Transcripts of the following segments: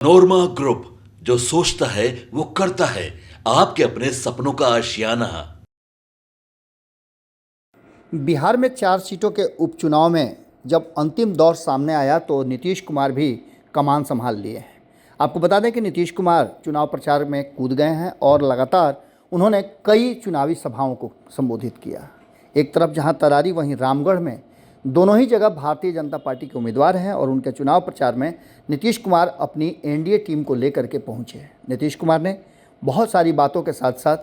नोरमा group, जो सोचता है वो करता है। आपके अपने सपनों का आशियाना। बिहार में 4 सीटों के उपचुनाव में जब अंतिम दौर सामने आया तो नीतीश कुमार भी कमान संभाल लिए हैं। आपको बता दें कि नीतीश कुमार चुनाव प्रचार में कूद गए हैं और लगातार उन्होंने कई चुनावी सभाओं को संबोधित किया। एक तरफ जहां तरारी वहीं रामगढ़ में दोनों ही जगह भारतीय जनता पार्टी के उम्मीदवार हैं और उनके चुनाव प्रचार में नीतीश कुमार अपनी एनडीए टीम को लेकर के पहुंचे। नीतीश कुमार ने बहुत सारी बातों के साथ साथ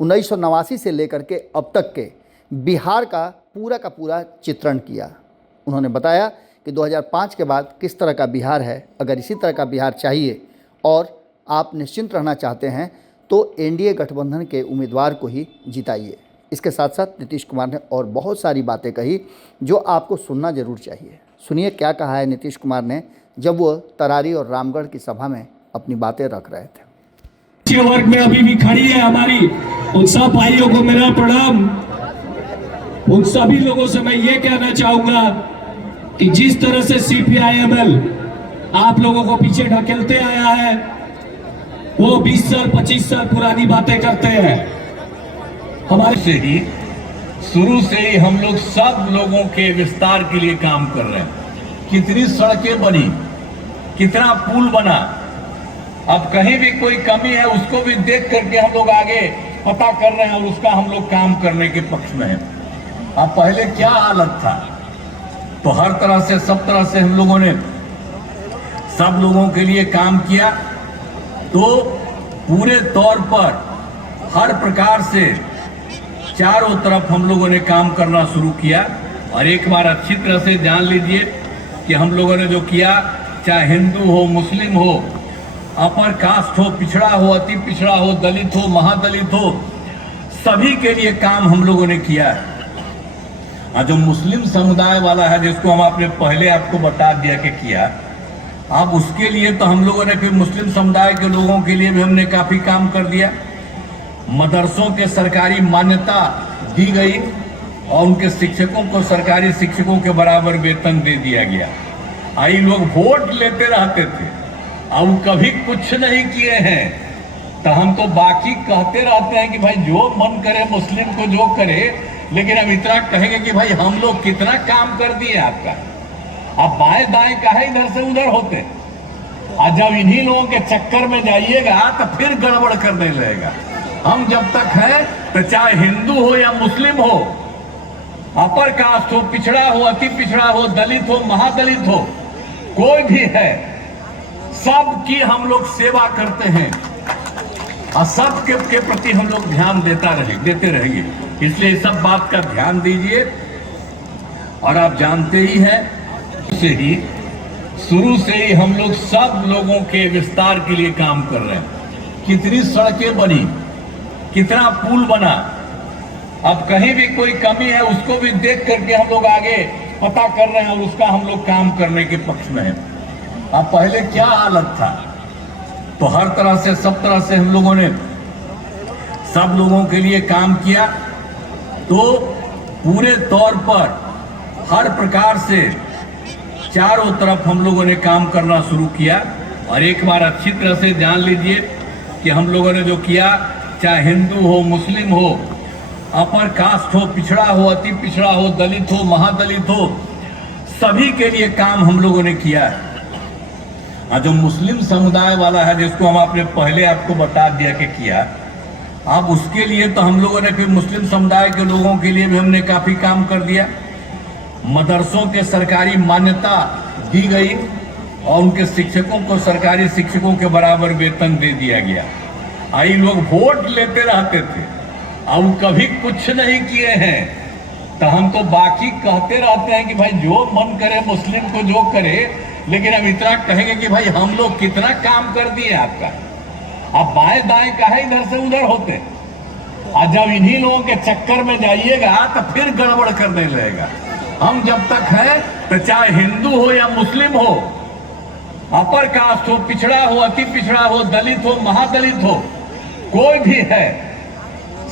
1989 से लेकर के अब तक के बिहार का पूरा चित्रण किया। उन्होंने बताया कि 2005 के बाद किस तरह का बिहार है। अगर इसी तरह का बिहार चाहिए और आप निश्चिंत रहना चाहते हैं तो एनडीए गठबंधन के उम्मीदवार को ही जिताइए। इसके साथ साथ नीतीश कुमार ने और बहुत सारी बातें कही जो आपको सुनना जरूर चाहिए। सुनिए क्या कहा है नीतीश कुमार ने जब वो तरारी और रामगढ़ की सभा में अपनी बातें रख रहे थे। वर्ग में अभी भी खड़ी है हमारी उन सब भाइयों को मेरा प्रणाम। उन सभी लोगों से मैं ये कहना चाहूंगा कि जिस तरह से सीपीआईएमएल आप लोगों को पीछे ढकेलते आया है, वो 20 साल 25 साल पुरानी बातें करते हैं। हमारे से ही शुरू से ही हम लोग सब लोगों के विस्तार के लिए काम कर रहे हैं। कितनी सड़कें बनी, कितना पुल बना, अब कहीं भी कोई कमी है उसको भी देख करके हम लोग आगे पता कर रहे हैं और उसका हम लोग काम करने के पक्ष में हैं। अब पहले क्या हालत था, तो हर तरह से सब तरह से हम लोगों ने सब लोगों के लिए काम किया। तो पूरे तौर पर हर प्रकार से चारों तरफ हम लोगों ने काम करना शुरू किया। और एक बार अच्छी तरह से जान लीजिए कि हम लोगों ने जो किया, चाहे हिंदू हो, मुस्लिम हो, अपर कास्ट हो, पिछड़ा हो, अति पिछड़ा हो, दलित हो, महादलित हो, सभी के लिए काम हम लोगों ने किया। और जो मुस्लिम समुदाय वाला है, जिसको हम आपने पहले आपको बता दिया कि किया, अब उसके लिए तो हम लोगों ने फिर मुस्लिम समुदाय के लोगों के लिए भी हमने काफी काम कर दिया। मदरसों के सरकारी मान्यता दी गई और उनके शिक्षकों को सरकारी शिक्षकों के बराबर वेतन दे दिया गया। आई लोग वोट लेते रहते थे, अब कभी कुछ नहीं किए हैं, तो हम तो बाकी कहते रहते हैं कि भाई जो मन करे मुस्लिम को जो करे, लेकिन अब इतना कहेंगे कि भाई हम लोग कितना काम कर दिए आपका। अब बाएं दाएं काहे इधर से उधर होते, और जब इन्हीं लोगों के चक्कर में जाइएगा तो फिर गड़बड़ करने लगेगा। हम जब तक हैं तो चाहे हिंदू हो या मुस्लिम हो, अपर कास्ट हो, पिछड़ा हो, अति पिछड़ा हो, दलित हो, महादलित हो, कोई भी है, सबकी हम लोग सेवा करते हैं और सबके प्रति हम लोग ध्यान देते रहेंगे। इसलिए इस सब बात का ध्यान दीजिए। और आप जानते ही हैं से ही शुरू से ही हम लोग सब लोगों के विस्तार के लिए काम कर रहे हैं। कितनी सड़कें बनी, कितना पुल बना, अब कहीं भी कोई कमी है उसको भी देख करके हम लोग आगे पता कर रहे हैं और उसका हम लोग काम करने के पक्ष में हैं। अब पहले क्या हालत था, तो हर तरह से सब तरह से हम लोगों ने सब लोगों के लिए काम किया। तो पूरे तौर पर हर प्रकार से चारों तरफ हम लोगों ने काम करना शुरू किया। और एक बार अच्छी तरह से जान लीजिए कि हम लोगों ने जो किया, चाहे हिंदू हो, मुस्लिम हो, अपर कास्ट हो, पिछड़ा हो, अति पिछड़ा हो, दलित हो, महादलित हो, सभी के लिए काम हम लोगों ने किया। और जो मुस्लिम समुदाय वाला है, जिसको हम आपने पहले आपको बता दिया कि किया, अब उसके लिए तो हम लोगों ने फिर मुस्लिम समुदाय के लोगों के लिए भी हमने काफी काम कर दिया। मदरसों के सरकारी मान्यता दी गई और उनके शिक्षकों को सरकारी शिक्षकों के बराबर वेतन दे दिया गया। आई लोग वोट लेते रहते थे, अब कभी कुछ नहीं किए हैं, तो हम तो बाकी कहते रहते हैं कि भाई जो मन करे मुस्लिम को जो करे, लेकिन अब इतना कहेंगे कि भाई हम लोग कितना काम कर दिए आपका। अब बाएं दाएं काहे इधर से उधर होते, और जब इन्हीं लोगों के चक्कर में जाइएगा तो फिर गड़बड़ करने लगेगा। हम जब तक हैं तो चाहे हिंदू हो या मुस्लिम हो, अपर कास्ट हो, पिछड़ा हो, अति पिछड़ा हो, दलित हो, महादलित हो, कोई भी है,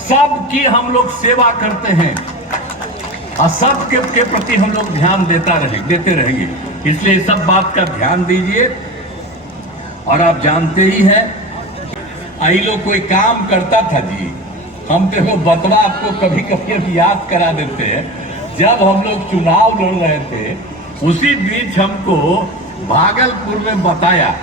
सबकी हम लोग सेवा करते हैं और सबके प्रति हम लोग ध्यान देते रहेंगे। इसलिए इस सब बात का ध्यान दीजिए। और आप जानते ही हैं, आई लोग कोई काम करता था जी, हम तो वो बतवा आपको कभी कभी याद करा देते हैं। जब हम लोग चुनाव लड़ रहे थे, उसी बीच हमको भागलपुर में बताया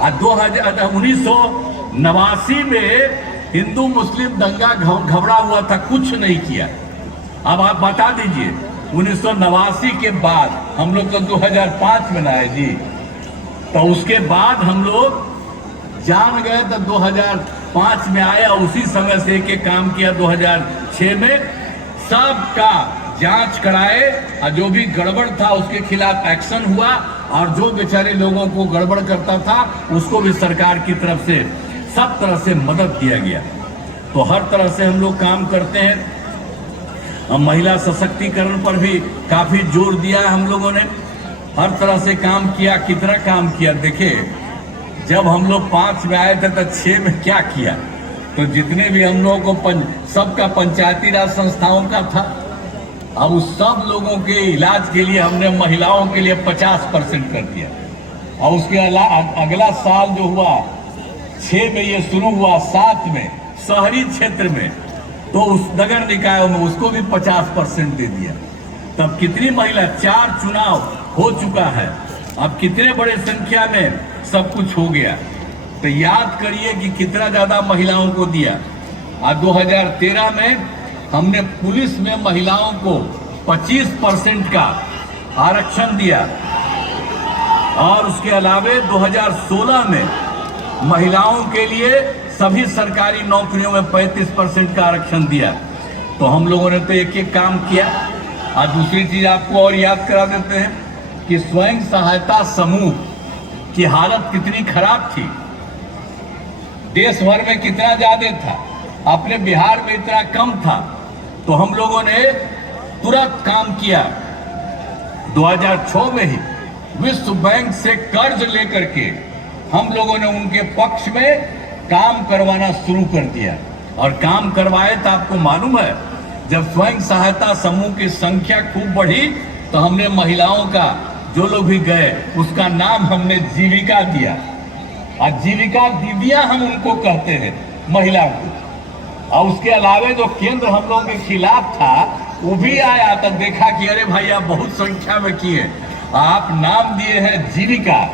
1989 में हिंदू मुस्लिम दंगा घबरा हुआ था, कुछ नहीं किया। अब आप बता दीजिए 1989 के बाद, हम लोग तो 2005 में आए जी, तो उसके बाद हम लोग जान गए तो 2005 में आया, उसी समय से एक काम किया। 2006 में सबका जांच कराए और जो भी गड़बड़ था उसके खिलाफ एक्शन हुआ, और जो बेचारे लोगों को गड़बड़ करता था उसको भी सरकार की तरफ से सब तरह से मदद दिया गया। तो हर तरह से हम लोग काम करते हैं। महिला सशक्तिकरण पर भी काफी जोर दिया है हम लोगों ने, हर तरह से काम किया। कितना काम किया देखिए, जब हम लोग 5 में आए थे तो 6 में क्या किया, तो जितने भी हम लोगों को सबका पंचायती राज संस्थाओं का था, अब उस सब लोगों के इलाज के लिए हमने महिलाओं के लिए 50% कर दिया। और उसके अगला साल जो हुआ 6 में ये शुरू हुआ, 7 में शहरी क्षेत्र में, तो उस नगर निकायों में उसको भी 50% दे दिया। तब कितनी महिला, 4 चुनाव हो चुका है, अब कितने बड़े संख्या में सब कुछ हो गया। तो याद करिए कि कितना ज्यादा महिलाओं को दिया। और 2013 में हमने पुलिस में महिलाओं को 25% का आरक्षण दिया, और उसके अलावे 2016 में महिलाओं के लिए सभी सरकारी नौकरियों में 35% का आरक्षण दिया। तो हम लोगों ने तो एक एक काम किया। और दूसरी चीज आपको और याद करा देते हैं कि स्वयं सहायता समूह की हालत कितनी खराब थी, देश भर में कितना ज्यादा था, अपने बिहार में इतना कम था। तो हम लोगों ने तुरंत काम किया। 2006 में ही विश्व बैंक से कर्ज लेकर के हम लोगों ने उनके पक्ष में काम करवाना शुरू कर दिया। और काम करवाए तो आपको मालूम है, जब स्वयं सहायता समूह की संख्या खूब बढ़ी तो हमने महिलाओं का, जो लोग भी गए, उसका नाम हमने जीविका दिया। और जीविका दीदियां हम उनको कहते हैं महिलाओं को। और उसके अलावे जो केंद्र हम लोगों के खिलाफ था वो भी आया, तो देखा कि अरे भाई आप बहुत संख्या में किए, आप नाम दिए हैं जीविका,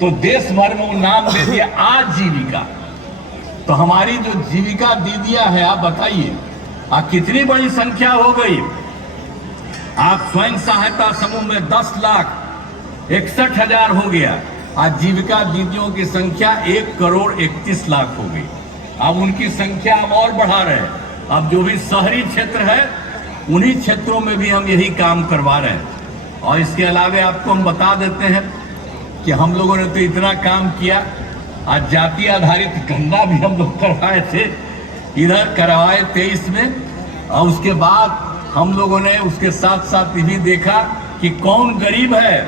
तो देश भर में वो नाम दे दिया आजीविका। तो हमारी जो जीविका दीदियां हैं, आप बताइए कितनी बड़ी संख्या हो गई। आप स्वयं सहायता समूह में 10,61,000 हो गया। आज जीविका दीदियों की संख्या 1,31,00,000 हो गई। अब उनकी संख्या हम और बढ़ा रहे हैं। अब जो भी शहरी क्षेत्र है उन्हीं क्षेत्रों में भी हम यही काम करवा रहे हैं। और इसके अलावे आपको हम बता देते हैं कि हम लोगों ने तो इतना काम किया, आज जाति आधारित गणना भी हम लोग करवाए थे, इधर करवाए 23 में। और उसके बाद हम लोगों ने उसके साथ साथ ये भी देखा कि कौन गरीब है,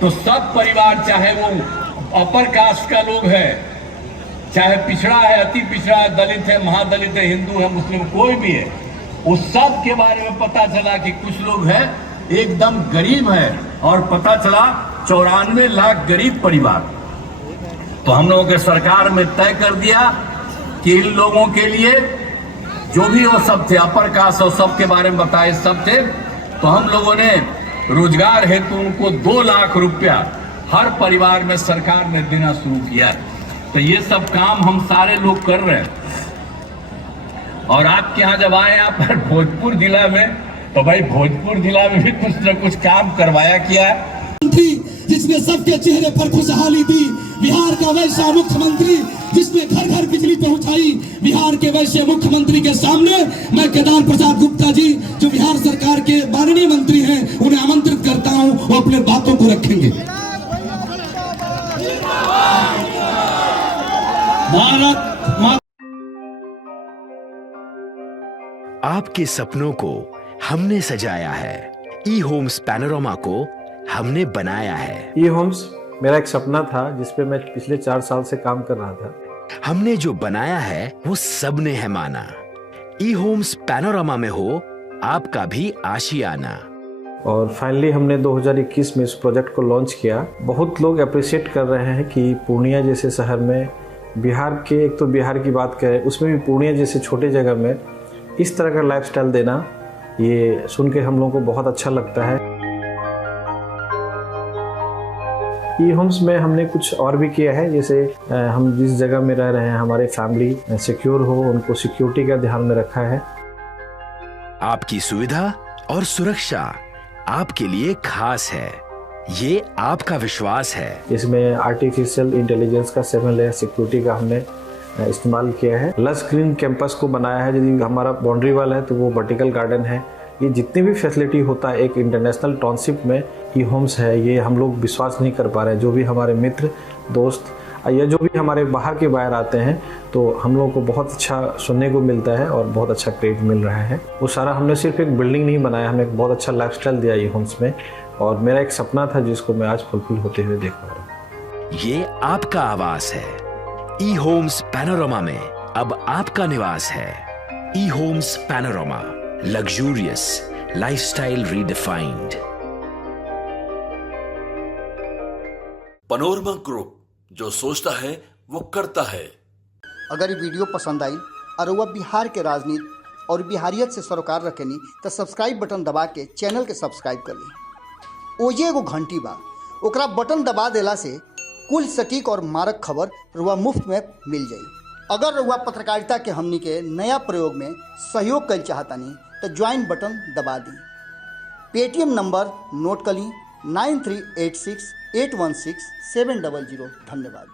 तो सब परिवार, चाहे वो अपर कास्ट का लोग है, चाहे पिछड़ा है, अति पिछड़ा है, दलित है, महादलित है, हिंदू है, मुस्लिम, कोई भी है, उस सब के बारे में पता चला कि कुछ लोग हैं एकदम गरीब है। और पता चला 94 लाख गरीब परिवार। तो हम लोगों के सरकार में तय कर दिया कि इन लोगों के लिए जो भी वो सब थे, अपर कास्ट और सब के बारे में बताए सब थे, तो हम लोगों ने रोजगार हेतु उनको 2 लाख रुपया हर परिवार में सरकार ने देना शुरू किया। तो ये सब काम हम सारे लोग कर रहे हैं। और आपके यहाँ जब आए यहाँ पर भोजपुर जिला में, तो भाई भोजपुर जिला में भी कुछ न कुछ काम करवाया किया है, जिसने सबके चेहरे पर खुशहाली दी। बिहार का वैसा मुख्यमंत्री जिसने घर घर बिजली पहुंचाई। बिहार के वैसे मुख्यमंत्री के सामने मैं केदार प्रसाद गुप्ता जी, जो बिहार सरकार के माननीय मंत्री हैं, उन्हें आमंत्रित करता हूं, वो अपने बातों को रखेंगे। भारत माता। आपके सपनों को हमने सजाया है, ई होम्स पैनोरमा को हमने बनाया है। ई होम्स मेरा एक सपना था जिस पे मैं पिछले 4 साल से काम कर रहा था। हमने जो बनाया है वो सबने है माना। ई होम्स पैनोरमा में हो आपका भी आशियाना। और फाइनली हमने 2021 में इस प्रोजेक्ट को लॉन्च किया। बहुत लोग अप्रिशिएट कर रहे हैं कि पूर्णिया जैसे शहर में, बिहार के, एक तो बिहार की बात करें उसमें भी पूर्णिया जैसे छोटे जगह में इस तरह का लाइफस्टाइल देना, ये सुन के हम लोगों को बहुत अच्छा लगता है। ई होम्स में हमने कुछ और भी किया है, जैसे हम जिस जगह में रह रहे हैं हमारे फैमिली सिक्योर हो, उनको सिक्योरिटी का ध्यान में रखा है। आपकी सुविधा और सुरक्षा आपके लिए खास है, ये आपका विश्वास है। इसमें आर्टिफिशियल इंटेलिजेंस का 7 लेयर सिक्योरिटी का हमने इस्तेमाल किया है। लस ग्रीन कैंपस को बनाया है। यदि हमारा बाउंड्री वाल है तो वो वर्टिकल गार्डन है। ये जितनी भी फैसिलिटी होता है एक इंटरनेशनल टाउनशिप में ई होम्स है, ये हम लोग विश्वास नहीं कर पा रहे हैं। जो भी हमारे मित्र दोस्त या जो भी हमारे बाहर के बाहर आते हैं तो हम लोगों को बहुत अच्छा सुनने को मिलता है और बहुत अच्छा क्रेडिट मिल रहा है। वो सारा हमने सिर्फ एक बिल्डिंग नहीं बनाया, हमें एक बहुत अच्छा लाइफस्टाइल दिया ई होम्स में, और मेरा एक सपना था जिसको मैं आज फुलफिल होते हुए देख पा रहा हूँ। ये आपका आवास है। ई होम्स पैनोरामा में अब आपका निवास है। E homes panorama, luxurious lifestyle redefined. Panorama group, जो सोचता है वो करता है। अगर ये वीडियो पसंद आई और वह बिहार के राजनीति और बिहारियत से सरोकार रखेनी तो सब्सक्राइब बटन दबा के चैनल के सब्सक्राइब कर ली। ओजे एगो घंटी बा, ओकरा बटन दबा देला से कुल सटीक और मारक खबर रुआ मुफ्त में मिल जाई। अगर रुआ पत्रकारिता के हमनी के नया प्रयोग में सहयोग कर चाहतानी तो ज्वाइन बटन दबा दी। पेटीएम नंबर नोट कर ली 9386816700। धन्यवाद।